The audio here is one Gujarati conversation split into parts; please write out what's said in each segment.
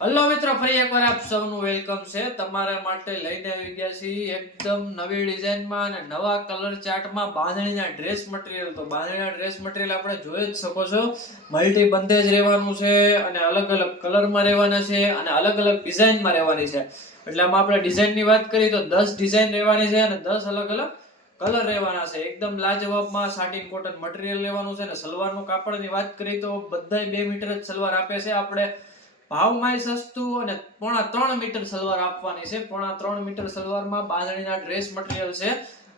હલો મિત્રો, ફરી એકવાર આપ સૌનું વેલકમ છે. તમારા માટે લઈને આવી ગયા છીએ એકદમ નવી ડિઝાઇનમાં અને નવા કલર ચાર્ટમાં બાંધણીના ડ્રેસ મટીરિયલ. તો બાંધણીના ડ્રેસ મટીરિયલ આપણે જોઈ જ શકો છો. મલ્ટી બંધેજ રહેવાનું છે અને અલગ અલગ કલરમાં રહેવાના છે અને અલગ અલગ ડિઝાઇનમાં રહેવાની છે. એટલે આમાં આપણે ડિઝાઇનની વાત કરીએ તો 10 ડિઝાઇન રહેવાની છે અને 10 અલગ અલગ કલર રહેવાના છે. એકદમ લાજવાબમાં સાટિન કોટન મટીરિયલ લેવાનું છે અને સલવારનું કાપડની વાત કરીએ તો બધાય 2 મીટર જ સલવાર આપે છે. આપણે ભાવમાં સસ્તું અને 3.5 મીટર સલવાર આપવાની છે. 3.5 મીટર સલવારમાં બાંધણીના ડ્રેસ મટીરિયલ છે.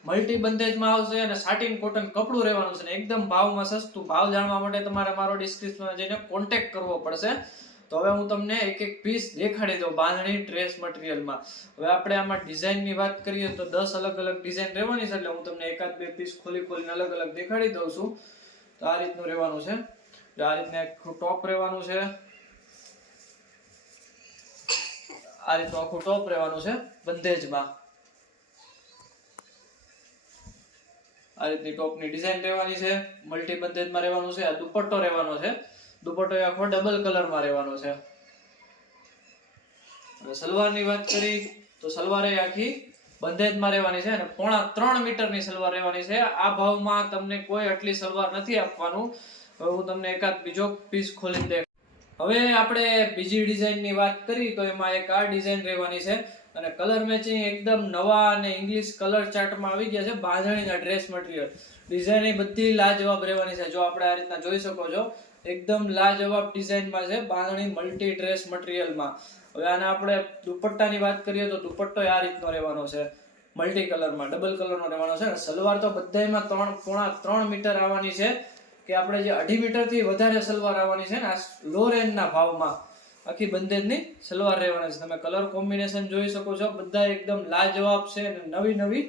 મલ્ટી બંધેજમાં આવશે અને સાટિન કોટન કપડું રહેવાનું છે. એકદમ ભાવમાં સસ્તું. ભાવ જાણવા માટે તમારે મારો ડિસ્ક્રિપ્શનમાં જઈને કોન્ટેક્ટ કરવો પડશે. તો હવે હું તમને એક એક પીસ દેખાડી દઉં બાંધણી ડ્રેસ મટીરિયલમાં. હવે આપણે આમાં ડિઝાઇનની વાત કરીએ તો 10 અલગ અલગ ડિઝાઇન રહેવાની છે. એટલે હું તમને એકાદ બે પીસ ખોલીને અલગ અલગ દેખાડી દઉં છું. તો આ રીતનું રહેવાનું છે. આ રીતના એક ટોપ રહેવાનું છે. આ રીતનું આખું ટોપ રહેવાનું છે બંધેજમાં. આ રીતની ટોપની ડિઝાઇન રહેવાની છે. મલ્ટી બંધેજમાં રહેવાનું છે. આ દુપટ્ટો રહેવાનો છે. દુપટ્ટો આખો ડબલ કલરમાં રહેવાનો છે. અને સલવારની વાત કરી તો સલવાર એ આખી બંધેજમાં રહેવાની છે અને 3.5 મીટરની સલવાર રહેવાની છે. આ ભાવમાં તમને કોઈ આટલી સલવાર નથી આપવાનું. હવે હું તમને એકાદ બીજો પીસ ખોલીને દે. હવે આપણે બીજી ડિઝાઇનની વાત કરી તો એમાં એક આ ડિઝાઇન રહેવાની છે અને કલર મેચિંગ એકદમ નવા અને ઇંગ્લિશ કલર ચાર્ટમાં આવી ગયા છે. બાંધણીના ડ્રેસ મટીરિયલ ડિઝાઇન એ બધી લાજવાબ રહેવાની છે. જો આપણે આ રીતના જોઈ શકો છો, એકદમ લાજવાબ ડિઝાઇનમાં છે બાંધણી મલ્ટી ડ્રેસ મટીરિયલમાં. હવે આને આપણે દુપટ્ટાની વાત કરીએ તો દુપટ્ટો આ રીતનો રહેવાનો છે. મલ્ટી કલરમાં ડબલ કલરનો રહેવાનો છે. સલવાર તો બધાયમાં 3.5 મીટર આવવાની છે કે આપણે જે 2.5 મીટરથી વધારે સલવાર આવવાની છે ને. આ લો રેન્જના ભાવમાં આખી બંધેજની સલવાર રહેવાની છે. તમે કલર કોમ્બિનેશન જોઈ શકો છો. બધા એકદમ લાજવાબ છે અને નવી નવી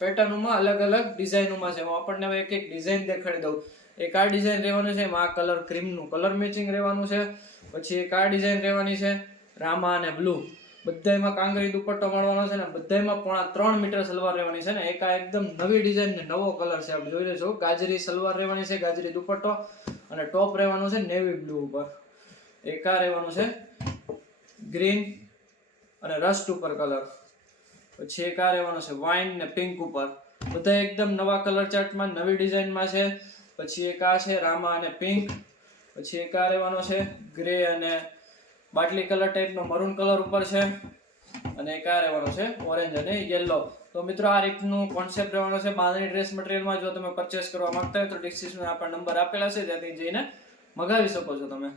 પેટર્નોમાં અલગ અલગ ડિઝાઇનોમાં છે. હું આપણને હવે એક એક ડિઝાઇન દેખાડી દઉં. એક આ ડિઝાઇન રહેવાનું છે. એમાં આ કલર ક્રીમનું કલર મેચિંગ રહેવાનું છે. પછી એક આ ડિઝાઇન રહેવાની છે રામા અને બ્લુ. બધાયમાં કાંગરી દુપટ્ટો મળવાનો છે ને બધાયમાં 3.5 મીટર સલવાર રહેવાની છે ને. એક આ એકદમ નવી ડિઝાઇન ને નવો કલર છે. આપ જોઈ લેજો. ગાજરી સલવાર રહેવાની છે, ગાજરી દુપટ્ટો અને ટોપ રહેવાનું છે નેવી બ્લુ ઉપર. એક આ રહેવાનું છે ગ્રીન અને રસ્ટ ઉપર કલર. પછી એક આ રહેવાનું છે વાઇન ને પિંક ઉપર. બધા એકદમ નવા કલર ચાર્ટમાં નવી ડિઝાઇનમાં છે. પછી એક આ છે રામા અને પિંક. પછી એક આ રહેવાનો છે ગ્રે અને બાટલી કલર ટાઈપનો મરૂન કલર ઉપર છે. અને એક આ રહેવાનો છે ઓરેન્જ અને યેલો. તો મિત્રો આ રીતનું કોન્સેપ્ટ રહેવાનો છે બાંધણી ડ્રેસ મટીરિયલમાં. જો તમે પરચેસ કરવા માંગતા હોય તો ડિસ્ક્રિપ્શનમાં આપણા નંબર આપેલા છે, ત્યાંથી જઈને મગાવી શકો છો તમે.